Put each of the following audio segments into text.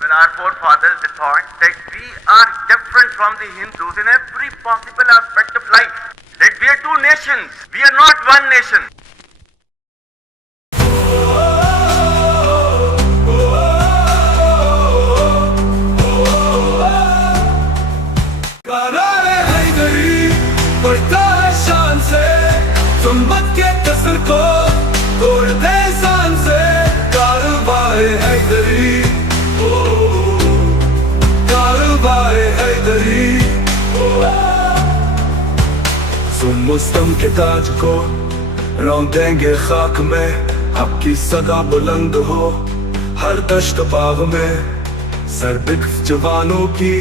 Well, our forefathers, they thought that we are different from the Hindus in every possible aspect of life. That we are two nations. We are not one nation. बढ़ता है शान से तुम मत के कसर को तोड़ दे शान से कारवाए हैदरी कारवाए हैदरी सुन मुस्तम के ताज को रौंद देंगे खाक में आपकी सदा बुलंद हो हर दश्त बाग में सरबिक जवानों की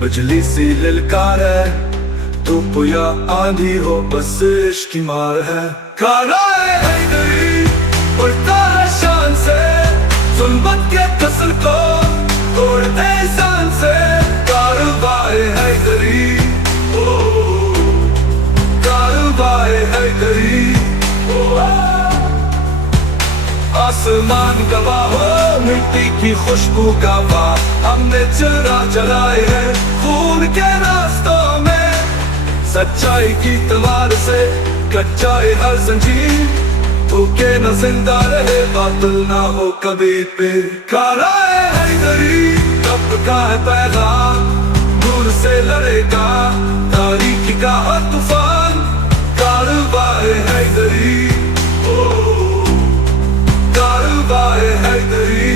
बिजली सी ललकार है धूप या आंधी हो बस इश्क की मार है कारवाए हैदरी उड़ता है शान से जुल्मत के कसल को तोड़ दे शान से कारवाए हैदरी कारवाए हैदरी आसमान गवाह हो मिट्टी की खुशबू गवाह हमने चरा जलाए हैं खून के रास्तों में सच्चाई की तलवार से कच्चाए हर जंजीर भूखे न जिंदा रहे बातिल ना हो कभी फिर कारवाए हैदरी रब का है पैगाम नूर से लड़ेगा तारीख का हर तूफान कारवाए हैदरी कारवाए हैदरी